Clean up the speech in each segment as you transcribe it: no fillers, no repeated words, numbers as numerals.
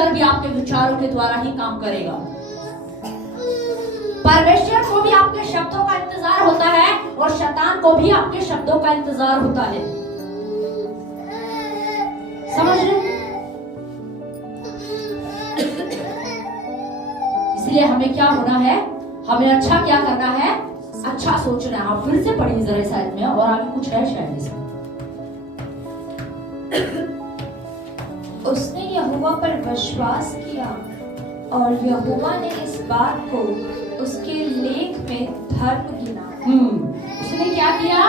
परमेश्वर भी आपके विचारों के द्वारा ही काम करेगा। परमेश्वर को भी आपके शब्दों का इंतजार होता है और शैतान को भी आपके शब्दों का इंतजार होता है। समझ रहे? इसलिए हमें क्या होना है, हमें अच्छा क्या करना है, अच्छा सोचना है। आप फिर से पढ़िए जरा शायद में, और आगे कुछ है शायद इसमें। उसने यहोवा पर विश्वास किया और यहोवा ने इस बात को उसके लेख में धर्म गिना। उसने क्या किया?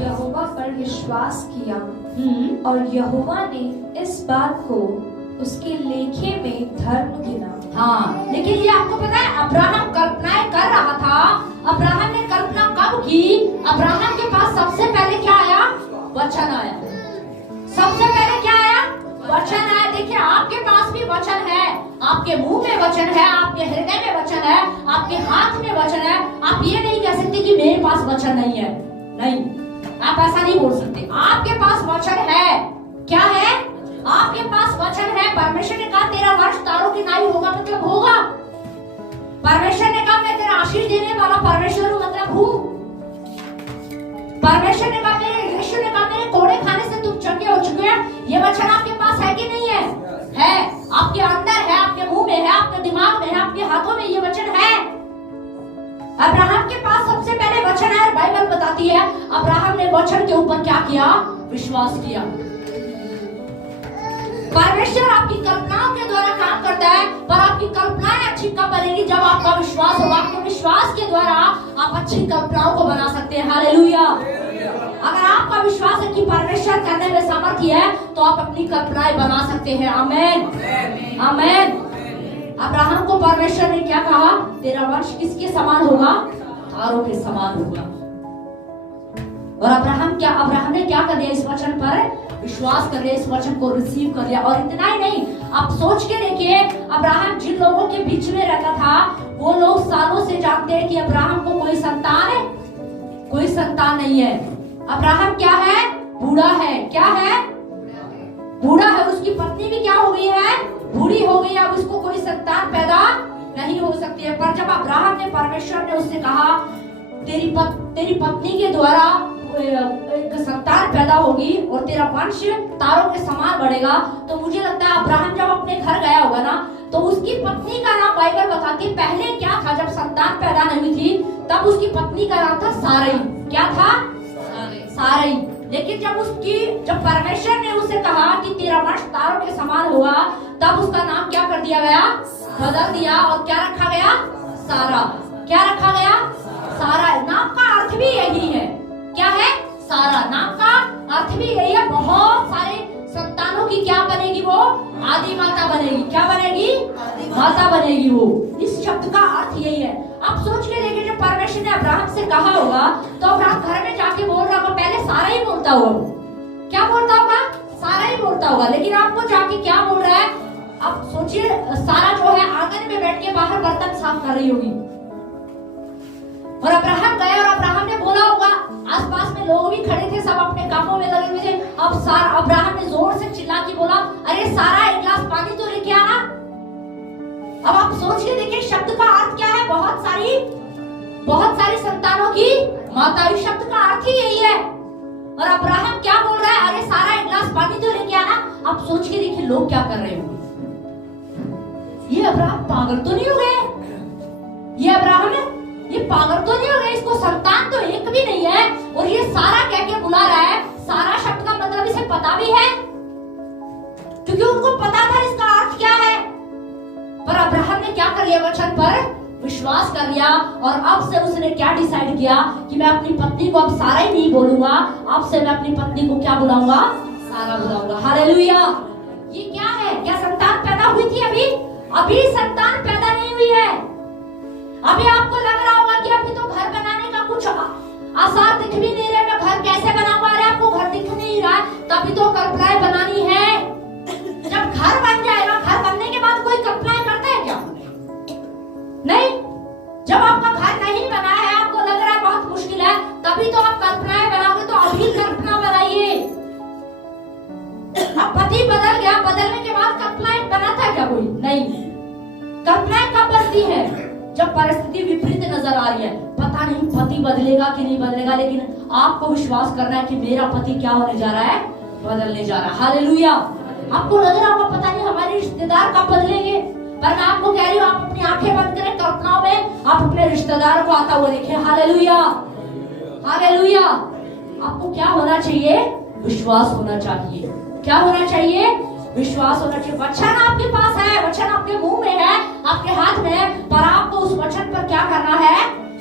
यहोवा पर विश्वास किया और यहोवा ने इस बात को उसके लेखे में धर्म गिना। हाँ, लेकिन ये आपको पता है अब्राहम कल्पनाएं कर रहा था। अब्राहम ने कल्पना कब की? अब्राहम के पास सबसे पहले क्या आया? वचन आया। सबसे पहले क्या आया? वचन आया। देखिए आपके पास भी वचन है, आपके मुंह में वचन है, आपके हृदय में वचन है, आपके हाथ में वचन है। आप ये नहीं कह सकते कि मेरे पास वचन नहीं है। नहीं, आप ऐसा नहीं बोल सकते। आपके पास वचन है। क्या है? आपके पास वचन है। परमेश्वर ने कहा तेरा वंश तारों की नाई होगा, मतलब होगा। परमेश्वर ने कहा मैं तेरा आशीष देने वाला परमेश्वर हूँ, मतलब हूँ। परमेश्वर ने कहा मेरे यीशु ने कहा मेरे कोड़े खाने से तुम चंगे हो चुके हैं। ये वचन आपके पास है कि नहीं है? है। आपके अंदर है, आपके मुंह में है, आपके दिमाग में है, आपके हाथों में ये वचन है। अब्राहम के पास सबसे पहले वचन है। बाइबल बताती है अब्राहम ने वचन के ऊपर क्या किया? विश्वास किया। परमेश्वर आपकी कल्पनाओं के द्वारा काम करता है, पर आपकी कल्पनाएं अच्छी कब बनेगी? जब आपका विश्वास होगा। आपके विश्वास के द्वारा आप अच्छी कल्पनाओं को बना सकते हैं। हालेलुया। अगर आपका विश्वास है कि परमेश्वर करने में सामर्थ्य है, तो आप अपनी कल्पनाएं बना सकते हैं। आमीन, आमीन। अब्राहम को परमेश्वर ने क्या कहा? तेरा वंश किसके समान होगा? तारों के समान होगा। और अब्राहम ने क्या कर दिया? इस वचन पर विश्वास कर लिया, इस वचन को रिसीव कर लिया। और इतना ही नहीं, आप सोच के देखिए अब्राहम जिन लोगों के बीच में रहता था, वो लोग सालों से जानते हैं कि अब्राहम को कोई संतान है, कोई संतान नहीं है। अब्राहम क्या है? बूढ़ा है। क्या है? बूढ़ा है। उसकी पत्नी भी क्या हो गई है? बूढ़ी हो गई। अब उसको कोई संतान पैदा नहीं हो सकती है। पर जब अब्राहम ने, परमेश्वर ने उससे कहा तेरी पत्नी के द्वारा एक संतान पैदा होगी और तेरा वंश तारों के समान बढ़ेगा, तो मुझे लगता है अब्राहम जब अपने घर गया होगा ना, तो उसकी पत्नी का नाम बाइबल बताती है पहले क्या था? जब संतान पैदा नहीं हुई थी तब उसकी पत्नी का नाम था सारई। क्या था? सारई। लेकिन जब परमेश्वर ने उसे कहा कि तेरा वंश तारों के समान होगा, तब उसका नाम क्या कर दिया गया? बदल दिया। और क्या रखा गया? सारा। क्या रखा गया? सारा। नाम का अर्थ भी यही है। क्या है? सारा। नाम का अर्थ भी यही है। बहुत सारे संतानों की क्या बनेगी? वो आदि माता बनेगी। क्या बनेगी? माता बनेगी वो। इस शब्द का अर्थ यही है। अब सोच के देखिए, जब परमेश्वर ने अब्राहम से कहा होगा, तो अब्राहम घर में जाके बोल रहा होगा, पहले सारा ही बोलता होगा। क्या बोलता होगा? सारा ही बोलता होगा। लेकिन आपको जाके क्या बोल रहा है? अब सोचिए, सारा जो है आंगन में बैठ के बाहर बर्तन साफ कर रही होगी, और अब्राहम गया और अब्राहम ने बोला होगा, आसपास में लोग भी खड़े थे, सब अपने कामों में लगे हुए थे। अब अब्राहम ने जोर से चिल्ला के बोला, अरे सारा एक गिलास पानी तो लेके आना। अब आप सोच के देखिए शब्द का अर्थ क्या है? बहुत सारी संतानों की माता। इस शब्द का अर्थ ही यही है। और अब्राहम क्या बोल रहा है? अरे सारा एक गिलास पानी तो लेके आना। अब सोच के देखिए लोग क्या कर रहे होंगे। ये अब्राहम पागल तो नहीं हो गए? ये अब्राहम है, ये पागल तो नहीं हो गए? इसको संतान तो एक भी नहीं है और ये सारा कह के बुला रहा है। सारा शब्द का मतलब इसे पता भी है, क्योंकि उनको पता था इसका अर्थ क्या है। पर अब्राहम ने क्या कर लिया? वचन पर विश्वास कर लिया। और अब से उसने क्या डिसाइड किया कि मैं अपनी पत्नी को अब सारा ही नहीं बोलूंगा, अब से मैं अपनी पत्नी को क्या बुलाऊंगा? सारा बुलाऊंगा। हालेलुया। ये क्या है? क्या संतान पैदा हुई थी? अभी संतान पैदा नहीं हुई है। अभी आपको लग रहा होगा कि अभी तो घर बनाने का कुछ आसार दिख भी नहीं रहे, मैं घर कैसे बनाऊंगा? अरे आपको घर दिख नहीं रहा, तभी तो कल्पनाएं बनानी है। जब घर बन जाएगा, घर बनने के बाद कोई कल्पनाएं करता है क्या? नहीं। जब आपका घर नहीं बना है, आपको लग रहा है बहुत मुश्किल है, तभी तो आप कल्पनाएं बनाओगे। तो अभी कल्पना बनाइए। अब पति बदल गया, बदलने के बाद कल्पनाएं बना नहीं। कल्पनाएं कब बनती है? जब परिस्थिति विपरीत नजर आ रही है, पता नहीं पति बदलेगा कि नहीं बदलेगा, लेकिन आपको विश्वास करना है कि मेरा पति क्या होने जा रहा है, बदलने जा रहा है। हालेलुया। आपको लग रहा होगा पता नहीं हमारे रिश्तेदार कब बदलेंगे, पर मैं आपको कह रही हूँ, आप अपनी आंखें बंद करें, कल्पनाओं में आप अपने रिश्तेदार को आता हुआ देखें। Hallelujah, hallelujah. आपको क्या होना चाहिए? विश्वास होना चाहिए। क्या होना चाहिए? विश्वास होना चाहिए। वचन आपके पास है, वचन आपके मुंह में है, आपके हाथ में है, पर आपको उस वचन पर क्या करना है?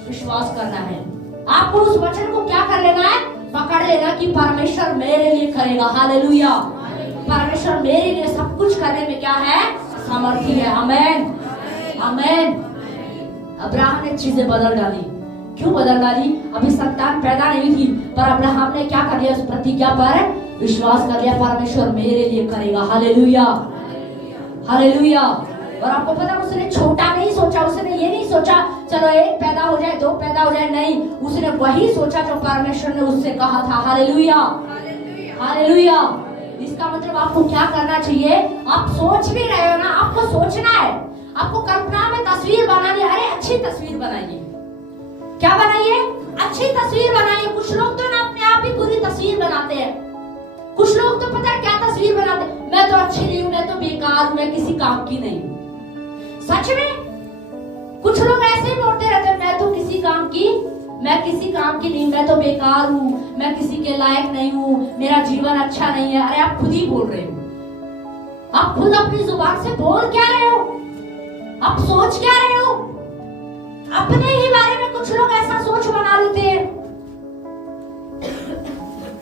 विश्वास करना है। आपको उस वचन को क्या कर लेना है? पकड़ लेना कि परमेश्वर मेरे लिए करेगा। हालेलुया। परमेश्वर मेरे लिए सब कुछ करने में क्या है? सामर्थ्य है। आमेन, आमेन। अब्राहम ने चीजें बदल डाली। क्यों बदल डाली? अभी संतान पैदा नहीं थी, पर अब्राहम ने क्या कर लिया? उस प्रतिज्ञा पर विश्वास कर लिया, परमेश्वर मेरे लिए करेगा। Hallelujah, hallelujah. और आपको पता, उसने छोटा नहीं सोचा, उसने ये नहीं सोचा चलो एक पैदा हो जाए, दो पैदा हो जाए, नहीं, उसने वही सोचा जो परमेश्वर ने उससे कहा था। Hallelujah, hallelujah. इसका मतलब आपको क्या करना चाहिए? आप सोच भी रहे हो ना, आपको सोचना है, आपको कल्पना में तस्वीर बनानी है। अरे अच्छी तस्वीर बनाइए। क्या बनाइए? अच्छी तस्वीर बनाइए। कुछ लोग तो ना अपने आप ही पूरी तस्वीर बनाते हैं। कुछ लोग तो पता है क्या तस्वीर बनाते हैं? मैं तो अच्छी नहीं हूं, मैं तो बेकार हूं, मैं किसी काम की नहीं हूं। सच में कुछ लोग ऐसे ही बोलते रहते हैं, मैं तो किसी काम की, मैं किसी काम की नहीं, मैं तो बेकार हूं, मैं किसी के लायक नहीं हूं, मेरा जीवन अच्छा नहीं है। अरे आप खुद ही बोल रहे हो, आप खुद अपनी जुबान से बोल क्या रहे हो? आप सोच क्या रहे हो? अपने ही बारे में कुछ लोग ऐसा सोच बना लेते हैं।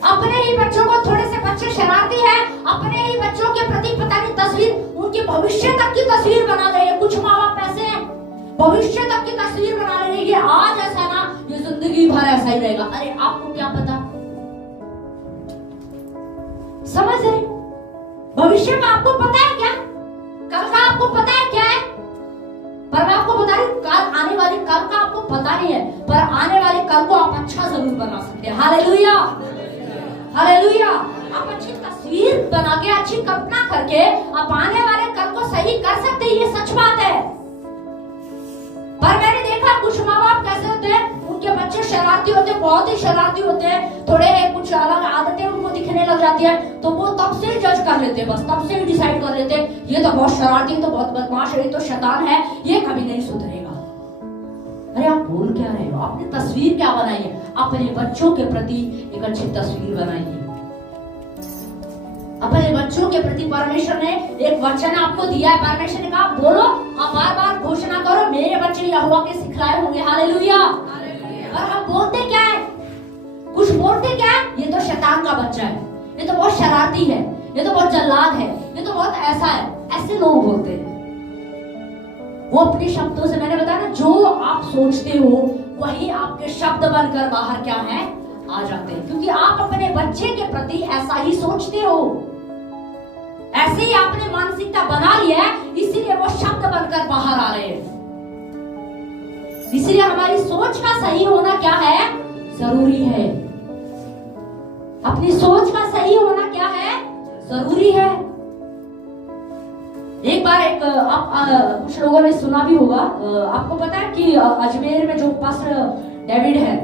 अपने ही बच्चों को, थोड़े से बच्चे शरारती हैं, अपने ही बच्चों के प्रति पता नहीं तस्वीर, उनके भविष्य तक की तस्वीर बना रहे हैं। कुछ माँ बाप ऐसे हैं, भविष्य तक की तस्वीर बना रहे हैं, ये आज ऐसा ना, ये जिंदगी भर ऐसा ही रहेगा। अरे आपको क्या पता? समझ रहे? भविष्य का आपको पता है क्या? कल का आपको पता है क्या है? पर मैं आपको बता रही हूँ, कल आने वाली कल का आपको पता नहीं है, पर आने वाले कल को आप अच्छा जरूर बना सकते हैं। Hallelujah, hallelujah. आप अच्छी तस्वीर बना के, अच्छी कल्पना करके आप आने वाले कल को सही कर सकते हैं। ये सच बात है। पर मैंने देखा कुछ माँ बाप कैसे होते हैं, उनके बच्चे शरारती होते हैं, बहुत ही शरारती होते हैं, थोड़े कुछ अलग आदतें उनको दिखने लग जाती है, तो वो तब से जज कर लेते हैं, बस तब से डिसाइड कर लेते हैं ये तो बहुत शरारती, तो बहुत बदमाश है, ये तो शैतान है, ये कभी नहीं सुधरेगा। अरे आप बोल क्या रहे हो? आपने तस्वीर क्या बनाई है? अपने बच्चों के प्रति एक अच्छी तस्वीर बनाइए। अपने बच्चों के प्रति परमेश्वर ने एक वचन आपको दिया है। परमेश्वर ने कहा बोलो, आप बार बार घोषणा करो, मेरे बच्चे यहोवा के सिखलाए होंगे। हालेलुया। और हम बोलते क्या है? कुछ बोलते क्या है? ये तो शैतान का बच्चा है, ये तो बहुत शरारती है, ये तो बहुत जल्लाद है, ये तो बहुत ऐसा है। ऐसे लोग बोलते हैं। वो अपने शब्दों से, मैंने बताया ना, जो आप सोचते हो वही आपके शब्द बनकर बाहर क्या है? आ जाते हैं। क्योंकि आप अपने बच्चे के प्रति ऐसा ही सोचते हो, ऐसे ही आपने मानसिकता बना ली है, इसीलिए वो शब्द बनकर बाहर आ रहे हैं। इसलिए हमारी सोच का सही होना क्या है? जरूरी है। अपनी सोच का सही होना क्या है? जरूरी है। एक बार कुछ लोगों ने सुना भी होगा, आपको पता है कि अजमेर में जो पास्टर डेविड है,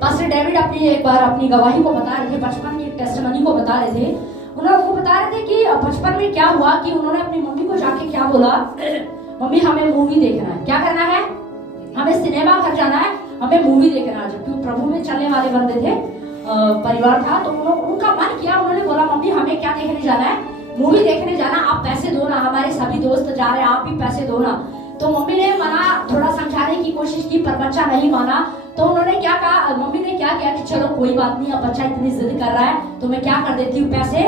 पास्टर डेविड एक बार अपनी गवाही को बता रहे थे, बचपन की टेस्टिमनी को बता रहे थे। उन्होंने वो बता रहे थे कि बचपन में क्या हुआ कि उन्होंने अपनी मम्मी को जाके क्या बोला, मम्मी हमें मूवी देखना है। क्या करना है? हमें सिनेमा घर जाना है, हमें मूवी देखना है। जबकि प्रभु में चलने वाले बंदे थे, परिवार था, तो उनका मन किया, उन्होंने बोला मम्मी हमें क्या देखने जाना है? मूवी देखने जाना। आप पैसे दो ना, हमारे सभी दोस्त जा रहे हैं, आप भी पैसे दो ना। तो मम्मी ने मना, थोड़ा समझाने की कोशिश की, पर बच्चा नहीं माना। तो उन्होंने क्या कहा, मम्मी ने क्या किया कि चलो कोई बात नहीं, अब बच्चा इतनी जिद कर रहा है तो मैं क्या कर देती हूँ, पैसे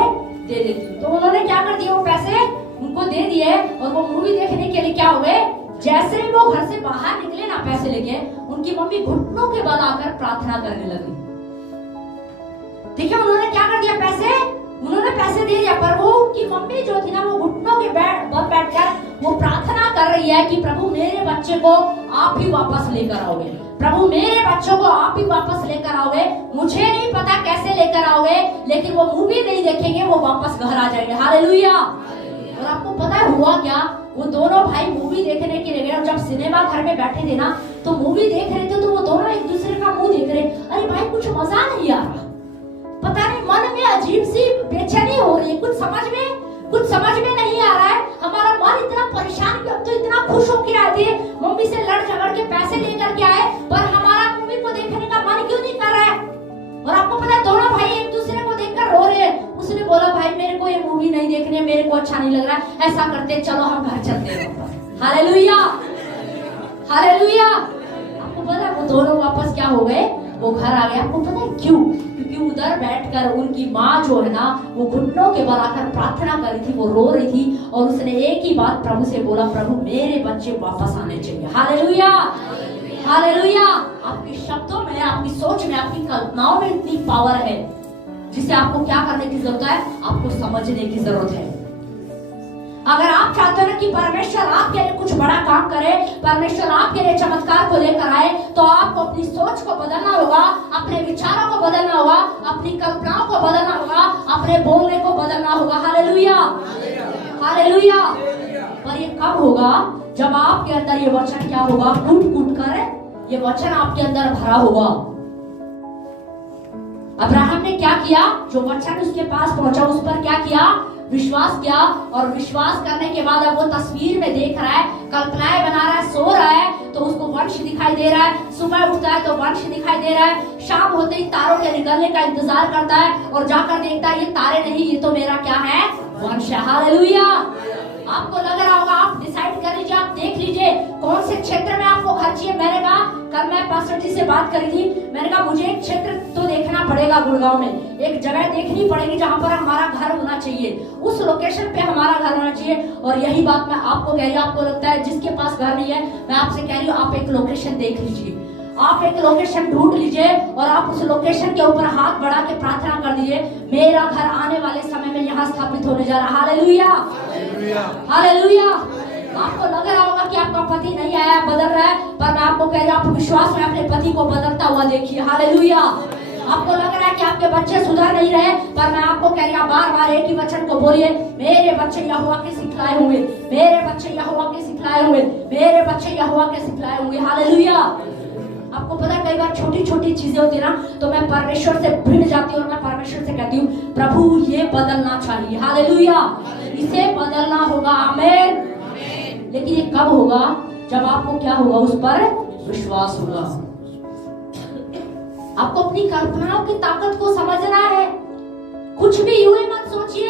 दे देती हूँ। तो उन्होंने क्या कर दिया, वो पैसे उनको दे दिए और वो मूवी देखने के लिए क्या हो गए, जैसे ही वो घर से बाहर निकले ना पैसे लेके, उनकी मम्मी घुटनों के बल आकर प्रार्थना करने लगी। देखिए उन्होंने क्या कर दिया, उन्होंने पैसे दे दिया, पर वो उनकी मम्मी जो थी ना, वो घुटनों के बल बैठकर वो प्रार्थना कर रही है कि प्रभु मेरे बच्चे को आप ही वापस लेकर आओगे, प्रभु मेरे बच्चों को आप ही वापस लेकर आओगे। मुझे नहीं पता कैसे लेकर आओगे, लेकिन वो मूवी नहीं देखेंगे, वो वापस घर आ जाएंगे। हालेलुया। और आपको पता है हुआ क्या, वो दोनों भाई मूवी देखने के लिए गए और जब सिनेमा घर में बैठे थे ना तो मूवी देख रहे थे तो वो दोनों एक दूसरे का मुंह देख रहे, अरे भाई कुछ मजा नहीं आ रहा, पता नहीं मन में अजीब सी बेचैनी हो रही है, कुछ समझ में नहीं आ रहा है, हमारा मन इतना परेशान कि हम तो इतना खुश होके आए थे, मम्मी से लड़ झगड़ के पैसे लेकर के आए, पर हमारा मूवी को देखने का मन क्यों नहीं कर रहा है। और आपको पता है दोनों भाई एक दूसरे को देखकर रो रहे हैं। उसने बोला भाई मेरे को ये मूवी नहीं देखनी है, मेरे को अच्छा नहीं लग रहा है, ऐसा करते चलो हम घर चलते हैं। Hallelujah hallelujah. आपको पता है वो दोनों वापस क्या हो गए, वो घर आ गए। आपको पता है क्यों? क्योंकि उधर बैठकर उनकी माँ जो है ना वो घुटनों के बल आकर प्रार्थना कर रही थी, वो रो रही थी और उसने एक ही बात प्रभु से बोला, प्रभु मेरे बच्चे वापस आने चाहिए। Hallelujah hallelujah. आपके शब्दों में, आपकी सोच में, आपकी कल्पनाओं में इतनी पावर है जिसे आपको क्या करने की जरूरत है, आपको समझने की जरूरत है। अगर आप चाहते हो ना कि परमेश्वर आपके लिए कुछ बड़ा काम करे, परमेश्वर आपके लिए चमत्कार को लेकर आए, तो आपको अपनी सोच को बदलना होगा, अपने विचारों को बदलना होगा, अपनी कल्पनाओं को बदलना होगा, अपने बोलने को बदलना होगा। Hallelujah hallelujah. पर ये कब होगा? जब आपके अंदर ये वचन क्या होगा, कूट कूट कर ये वचन आपके अंदर भरा होगा। अब्राहम ने क्या किया? जो वचन उसके पास पहुंचा उस पर क्या किया? विश्वास किया। और विश्वास करने के बाद अब वो तस्वीर में देख रहा है, कल्पनाएं बना रहा है, सो रहा है तो उसको वंश दिखाई दे रहा है, सुबह उठता है तो वंश दिखाई दे रहा है, शाम होते ही तारों के निकलने का इंतजार करता है और जाकर देखता है ये तारे नहीं, ये तो मेरा क्या है, वंश है। हालेलुया। आपको लग रहा होगा, आप डिसाइड कर लीजिए, आप देख लीजिए कौन से क्षेत्र में आपको घर चाहिए। मैंने कहा, कल मैं पास्टर जी से बात करी थी, मैंने कहा मुझे एक क्षेत्र तो देखना पड़ेगा, गुड़गांव में एक जगह देखनी पड़ेगी जहां पर हमारा घर होना चाहिए, उस लोकेशन पे हमारा घर होना चाहिए। और यही बात मैं आपको कह रही हूँ, आपको लगता है जिसके पास घर नहीं है, मैं आपसे कह रही हूँ आप एक लोकेशन देख लीजिए, आप एक लोकेशन ढूंढ लीजिए और आप उस लोकेशन के ऊपर हाथ बढ़ा के प्रार्थना कर दीजिए, मेरा घर आने वाले समय में यहाँ स्थापित होने जा रहा। Hallelujah hallelujah. आपको लग रहा होगा कि आपका पति नहीं आया, बदल रहा है, पर मैं आपको कह रही हूँ, आप विश्वास में अपने पति को बदलता हुआ देखिए। हालेलुया। आपको लग रहा है कि आपके बच्चे सुधर नहीं रहे, पर मैं आपको कह रही हूँ, बार बार एक ही वचन को बोलिए, मेरे बच्चे यहोवा के सिखलाए हुए, मेरे बच्चे यहोवा के सिखलाए हुए, मेरे बच्चे यहोवा के सिखलाए हुए। हालेलुया। आपको पता है कई बार छोटी छोटी चीजें होती है ना, तो मैं परमेश्वर से भिड़ जाती हूँ और मैं परमेश्वर से कहती हूँ, प्रभु ये बदलना चाहिए। हालेलुया। इसे बदलना होगा। आमीन। लेकिन ये कब होगा? जब आपको क्या होगा, उस पर विश्वास होगा। आपको अपनी कल्पनाओं की ताकत को समझना है। कुछ भी यूं ही मत सोचिए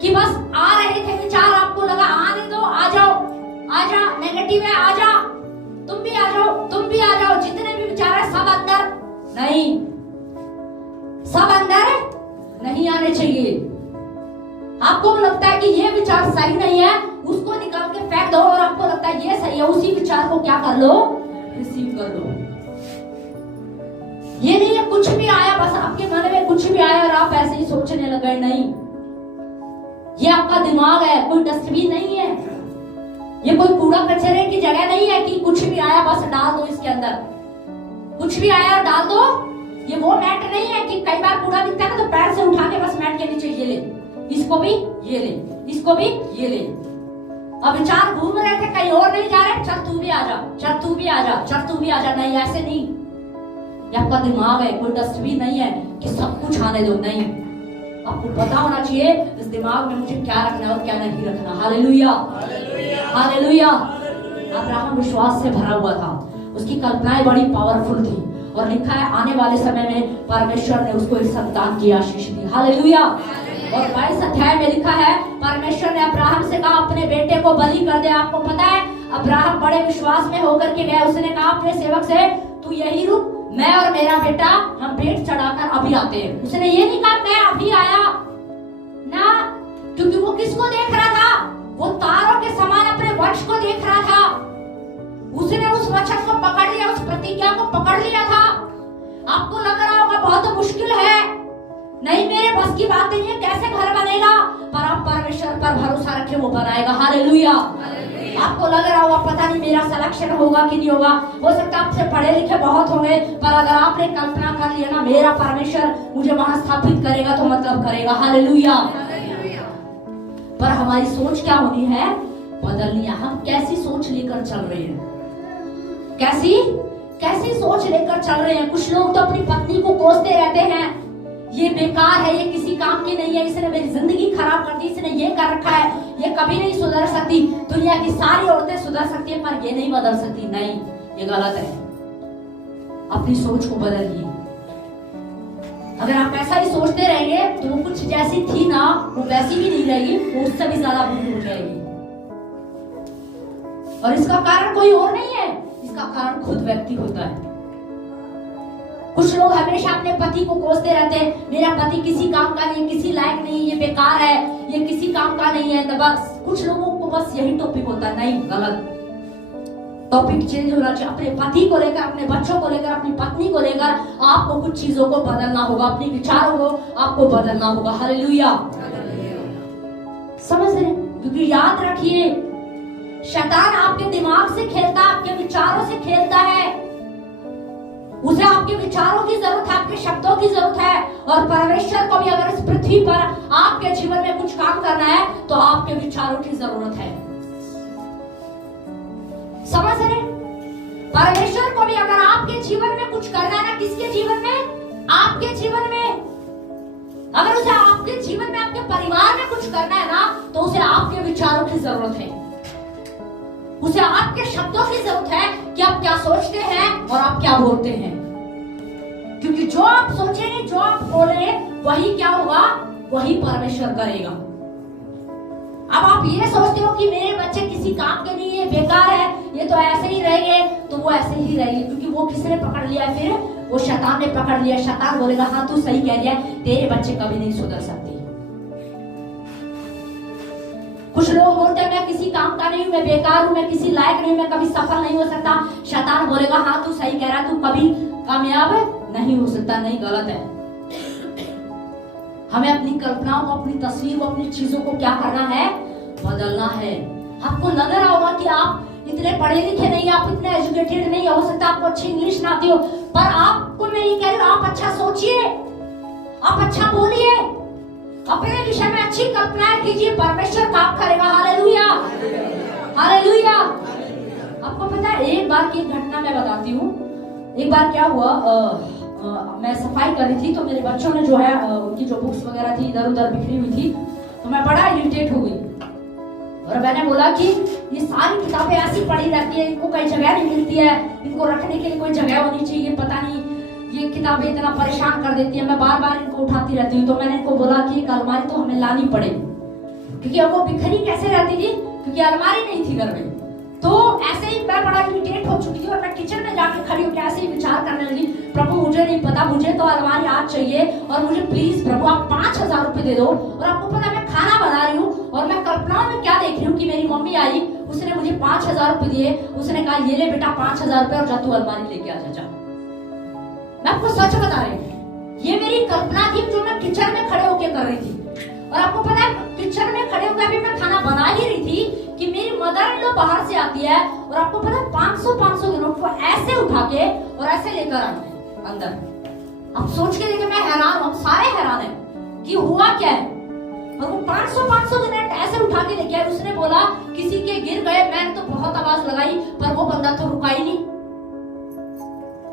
कि बस आ रहे थे विचार, आपको लगा आने दो, आ जाओ, आजा, नेगेटिव है, आजा, तुम भी आ जाओ, तुम भी आ जाओ, जितने भी विचार है सब अंदर नहीं, सब अंदर नहीं आने चाहिए। आपको लगता है कि ये विचार सही नहीं है, उसको निकाल के फेंक दो, और आपको लगता है ये सही है, उसी विचार को क्या कर लो, रिसीव कर लो। ये नहीं है कुछ भी आया, बस आपके मन में कुछ भी आया और आप ऐसे ही सोचने लगे, नहीं, ये आपका दिमाग है, कोई डस्टबिन नहीं है, ये कोई कूड़ा कचरे की जगह नहीं है कि कुछ भी आया बस डाल दो इसके अंदर, कुछ भी आया और डाल दो। ये वो मैट नहीं है कि कई बार कूड़ा दिखता है ना तो पैर से उठा के बस मैट के नीचे ये ले, इसको भी ये ले, इसको भी ये ले। अब विचार घूम रहे थे, कहीं और नहीं जा रहे, चल तू भी आ जा, चल तू भी आ जा, चल तू भी आ जा। नहीं, ऐसे नहीं, ये आपका दिमाग है, कोई डस्टबिन नहीं है कि सब कुछ आने दो, नहीं। आपको पता होना चाहिए इस दिमाग में मुझे क्या रखना है और क्या नहीं रखना। Hallelujah hallelujah. अब्राहम विश्वास से भरा हुआ था, उसकी कल्पनाएं बड़ी पावरफुल थी, और लिखा है आने वाले समय में परमेश्वर ने उसको एक संतान की आशीष दी। हालेलुया। और 22 अध्याय में लिखा है, परमेश्वर ने अब्राहम से कहा अपने बेटे को बलि कर दे। आपको पता है अब्राहम बड़े विश्वास में होकर के गया, उसने कहा अपने सेवक से, तू यही रुक, मैं और मेरा बेटा हम भेंट चढ़ाकर अभी आते हैं। उसने ये नहीं कहा मैं अभी आया ना, क्योंकि वो किसको देख रहा था, वो तारों के समान अपने वंश को देख रहा था। उसने उस वचन को पकड़ लिया, उस प्रतिज्ञा को पकड़ लिया था। आपको लग रहा होगा बहुत मुश्किल है, नहीं मेरे बस की बात नहीं है, कैसे घर बनेगा, पर आप परमेश्वर पर भरोसा रखें, वो बनाएगा। हालेलुया। आपको लग रहा होगा पता नहीं मेरा सिलेक्शन होगा कि नहीं होगा, हो सकता है आपसे पढ़े लिखे बहुत होंगे, पर अगर आपने कल्पना कर लिया ना मेरा परमेश्वर मुझे वहां स्थापित करेगा, तो मतलब करेगा। हालेलुया। पर हमारी सोच क्या होनी है? बदलनी है। हम कैसी सोच लेकर चल रहे हैं? कैसी सोच लेकर चल रहे हैं? कुछ लोग तो अपनी पत्नी को कोसते रहते हैं, ये बेकार है, ये किसी काम की नहीं है, इसने मेरी जिंदगी खराब कर दी, इसने ये कर रखा है, ये कभी नहीं सुधर सकती। दुनिया की सारी औरतें सुधर सकती है पर ये नहीं बदल सकती। नहीं, ये गलत है। अपनी सोच को बदलिए। अगर आप ऐसा ही सोचते रहेंगे तो वो कुछ जैसी थी ना वो वैसी भी नहीं रहेगी, वो उससे भी ज्यादा बुरी हो जाएगी। और इसका कारण कोई और नहीं है, इसका कारण खुद व्यक्ति होता है। कुछ लोग हमेशा अपने पति को कोसते रहते हैं, मेरा पति किसी काम का नहीं, किसी लायक नहीं, ये बेकार है, ये किसी काम का नहीं है। तो बस कुछ लोगों को बस यही टॉपिक होता है। नहीं, गलत। टॉपिक चेंज होना चाहिए। अपने पति को लेकर, अपने बच्चों को लेकर, अपनी पत्नी को लेकर आपको कुछ चीजों को बदलना होगा, अपने विचारों को आपको बदलना होगा। हालेलुया। समझ रहे? क्योंकि याद रखिए, शैतान आपके दिमाग से खेलता है, आपके विचारों से खेलता है। उसे आपके विचारों की जरूरत है, आपके शब्दों की जरूरत है। और परमेश्वर को भी अगर इस पृथ्वी पर आपके जीवन में कुछ काम करना है तो आपके विचारों की जरूरत है। समझ रहे? परमेश्वर को भी अगर आपके जीवन में कुछ करना है ना, किसके जीवन में? आपके जीवन में। अगर उसे आपके जीवन में, आपके परिवार में कुछ करना है ना तो उसे आपके विचारों की जरूरत है, उसे आपके शब्दों की जरूरत है कि आप क्या सोचते हैं और आप क्या बोलते हैं। क्योंकि जो आप सोचेंगे, जो आप बोलेंगे, वही क्या होगा? वही परमेश्वर करेगा। अब आप ये सोचते हो कि मेरे बच्चे किसी काम के नहीं है, बेकार है, ये तो ऐसे ही रहेंगे, तो वो ऐसे ही रहेंगे। क्योंकि वो किसने पकड़ लिया? फिर वो शैतान ने पकड़ लिया। शैतान बोलेगा हाँ तू सही कह रहा है, तेरे बच्चे कभी नहीं सुधर सकते। कुछ लोग बोलते हैं मैं किसी काम का नहीं हूं, मैं बेकार हूं, मैं किसी लायक नहीं हूं, मैं कभी सफल नहीं हो सकता। शैतान बोलेगा हाँ तू सही कह रहा है, तू कभी कामयाब नहीं हो सकता। नहीं, गलत है। हमें अपनी कल्पनाओं को, अपनी तस्वीर को, अपनी चीजों को क्या करना है? बदलना है। आपको लग रहा होगा कि आप इतने पढ़े लिखे नहीं, आप इतने एजुकेटेड नहीं, हो सकता आपको अच्छी इंग्लिश ना आती हो, पर आपको मैं ये कह रही हूं, आप अच्छा सोचिए, आप अच्छा बोलिए, अपने विषय में अच्छी कल्पनाएं कीजिए, परमेश्वर काम करेगा। Hallelujah, hallelujah. आपको पता है, एक बार की घटना मैं बताती हूँ। एक बार क्या हुआ, मैं सफाई कर रही थी तो मेरे बच्चों ने जो है उनकी जो बुक्स वगैरह थी इधर उधर बिखरी हुई थी, तो मैं बड़ा इरिटेट हो गई। और मैंने बोला कि ये सारी किताबें ऐसी पड़ी रहती है, इनको कहीं जगह नहीं मिलती है, इनको रखने के लिए कोई जगह होनी चाहिए, पता नहीं ये किताबें इतना परेशान कर देती है, मैं बार बार इनको उठाती रहती हूँ। तो मैंने इनको बोला कि एक अलमारी तो हमें लानी पड़ेगी, क्योंकि अब वो बिखरी कैसे रहती थी, क्योंकि अलमारी नहीं थी घर में। तो ऐसे ही मैं बड़ा इरिटेट हो चुकी थी और मैं किचन में जाके खड़ी होकर ऐसे ही विचार करने लगी, प्रभु मुझे नहीं पता, मुझे तो अलमारी आज चाहिए और मुझे प्लीज प्रभु आप 5000 रुपए दे दो। और आपको पता मैं खाना बना रही हूँ और मैं कल्पना में क्या देख रही हूँ कि मेरी मम्मी आई, उसने मुझे 5000 रुपए दिए, उसने कहा ये ले बेटा 5000 रुपए और जा तू अलमारी लेके आ जा। मैं आपको सच बता रही हूँ, ये मेरी कल्पना थी जो मैं किचन में खड़े होकर कर रही थी। और आपको पता है किचन में खड़े होकर भी मैं खाना बना ही रही थी कि मेरी मदर इन लॉ बाहर से आती है और आपको पता है 500 के नोट को ऐसे उठा के और ऐसे लेकर आती है अंदर। अब सोच के देखिए, मैं हैरान हूँ, सारे हैरान है कि हुआ क्या है। और वो 500 के नोट ऐसे उठा के लेके आए। उसने बोला किसी के गिर गए, मैंने तो बहुत आवाज लगाई पर वो बंदा तो रुका ही नहीं।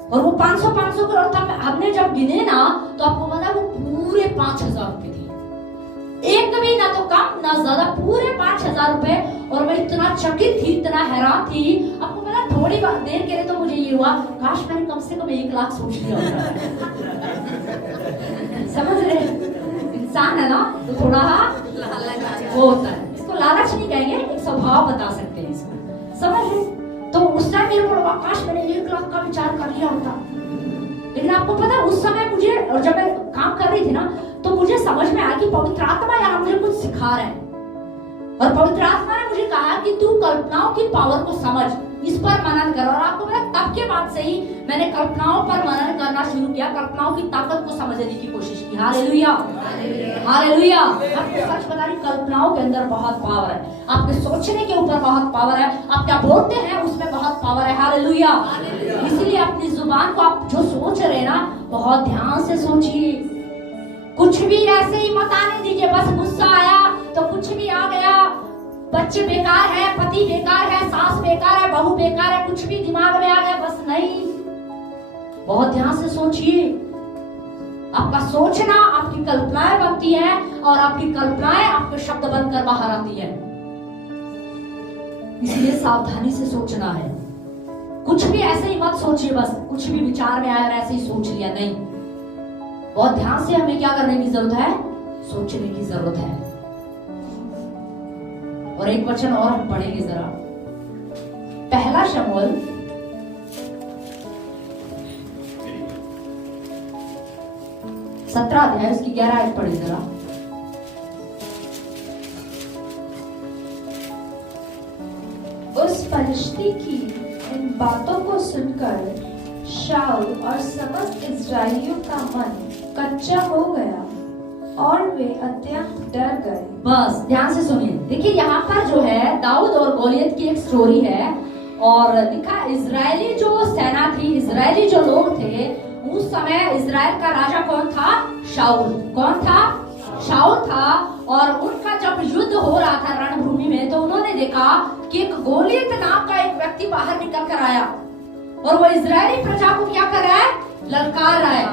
और वो 500 के नोट हमने जब गिने ना तो आपको पता वो पूरे 5000 रुपए थे, एक भी ना तो कम ना ज्यादा, पूरे 5000 रुपए। और मैं इतना चकित थी, इतना हैरान थी। आपको पता थोड़ी देर के लिए तो मुझे ये हुआ, काश मैंने कम से कम 1 लाख सोच लिया होता। समझ रहे? इंसान है ना तो थोड़ा वो होता है, इसको लालच नहीं कहेंगे, एक स्वभाव बता सकते हैं इसको। समझ रहे? तो उस टाइम मेरे को लगा काश मैंने 1 लाख का विचार कर लिया होता। लेकिन आपको पता उस समय मुझे, और जब मैं काम कर रही थी ना तो मुझे समझ में आया कि पवित्र आत्मा यहाँ मुझे कुछ सिखा रहा है। और पवित्र आत्मा ने मुझे कहा कि तू कल्पनाओं की पावर को समझ, इस पर मनन कर। और आपको पता तब के बाद से ही मैंने कल्पनाओं पर मनन करना शुरू किया, कल्पनाओं की ताकत को समझने की कोशिश की। Hallelujah, hallelujah. आपको सच बता रही, कल्पनाओं के अंदर बहुत पावर है, आपके सोचने के ऊपर बहुत पावर है, आप क्या बोलते हैं उसमें बहुत पावर है। हालेलुया। इसलिए अपनी जुबान को आप जो सोच रहे हैं ना बहुत ध्यान से सोचिए, कुछ भी ऐसे ही मत आने दीजिए। बस गुस्सा आया तो तो कुछ भी आ गया, बच्चे बेकार है, पति बेकार है, सास बेकार है, बहू बेकार है, कुछ भी दिमाग में आ गया, बस नहीं। बहुत ध्यान से सोचिए। आपका सोचना आपकी कल्पनाएं बनती है और आपकी कल्पनाएं आपके शब्द बनकर बाहर आती है। इसलिए सावधानी से सोचना है। कुछ भी ऐसे ही मत सोचिए, बस कुछ भी विचार में आया और ऐसे ही सोच लिया, नहीं। बहुत ध्यान से हमें क्या करने की जरूरत है? सोचने की जरूरत है। और एक वचन और हम पढ़ेंगे जरा, पहला शमूएल 17 अध्याय उसकी 11 आयत पढ़े जरा। उस फरिश्ते की इन बातों को सुनकर शाऊल और समस्त इस्राएलियों का मन कच्चा हो गया और वे अत्यंत डर गए। बस ध्यान से सुनिए। देखिए यहाँ पर जो है दाऊद और गोलियत की एक स्टोरी है और लिखा इजरायली जो सेना थी, इजरायली जो लोग थे उस समय इजराइल का राजा कौन था? शाऊल। कौन था? शाऊल था। और उनका जब युद्ध हो रहा था रणभूमि में, तो उन्होंने देखा कि एक गोलियत नाम का एक व्यक्ति बाहर निकल कर आया और वो इजरायली प्रजा को क्या कर रहा है? ललकार रहा है।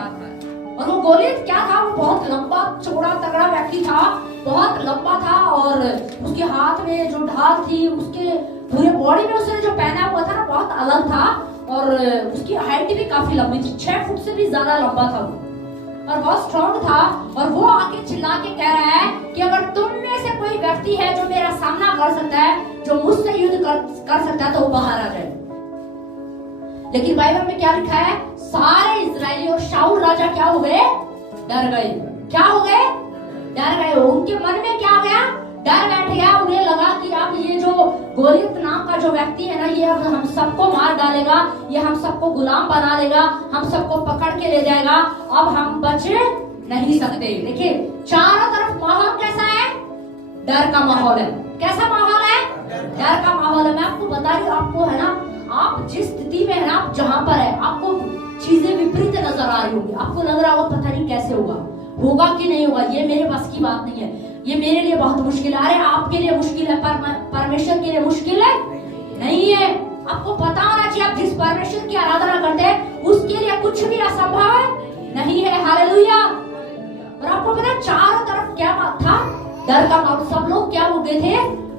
और वो गोलियत क्या था? वो बहुत लंबा चौड़ा तगड़ा व्यक्ति था, बहुत लंबा था और उसके हाथ में जो ढाल थी, उसके पूरे बॉडी में उसने जो पहना हुआ था ना बहुत अलग था और उसकी हाइट भी काफी लंबी थी, 6 फुट से भी ज्यादा लंबा था वो और बहुत स्ट्रॉन्ग था। और वो आके चिल्ला के कह रहा है कि अगर तुम में से कोई व्यक्ति है जो मेरा सामना कर सकता है, जो मुझसे युद्ध कर सकता है, तो वो बाहर आ जाए। लेकिन बाइबल में क्या लिखा है? सारे इजरायली और शाऊल राजा क्या हो गए? डर गए। क्या हो गए? डर गए। उनके मन में क्या आ गया? डर बैठ गया। उन्हें लगा कि अब ये जो गोलियत नाम का जो व्यक्ति है ना, ये अब हम सबको मार डालेगा, ये हम सबको गुलाम बना लेगा, हम सबको पकड़ के ले जाएगा, अब हम बच नहीं सकते। देखिए चारों तरफ माहौल कैसा है? डर का माहौल है। कैसा माहौल है? डर का माहौल है। मैं आपको बता रही हूँ, आपको है ना, आप जिस स्थिति में है ना, आप जहाँ पर है, आपको चीजें विपरीत नजर आ रही होगी, आपको लग रहा होगा पता नहीं कैसे होगा कि नहीं होगा, ये मेरे बस की बात नहीं है, ये मेरे लिए बहुत मुश्किल है। अरे आपके लिए मुश्किल है, परमेश्वर के लिए मुश्किल है नहीं है। आपको पता होना चाहिए, आप जिस परमेश्वर की आराधना करते हैं उसके लिए कुछ भी असंभव नहीं है। हालेलुया। और आपको पता है चारों तरफ क्या बात था? डर का माहौल। सब लोग क्या हो गए थे?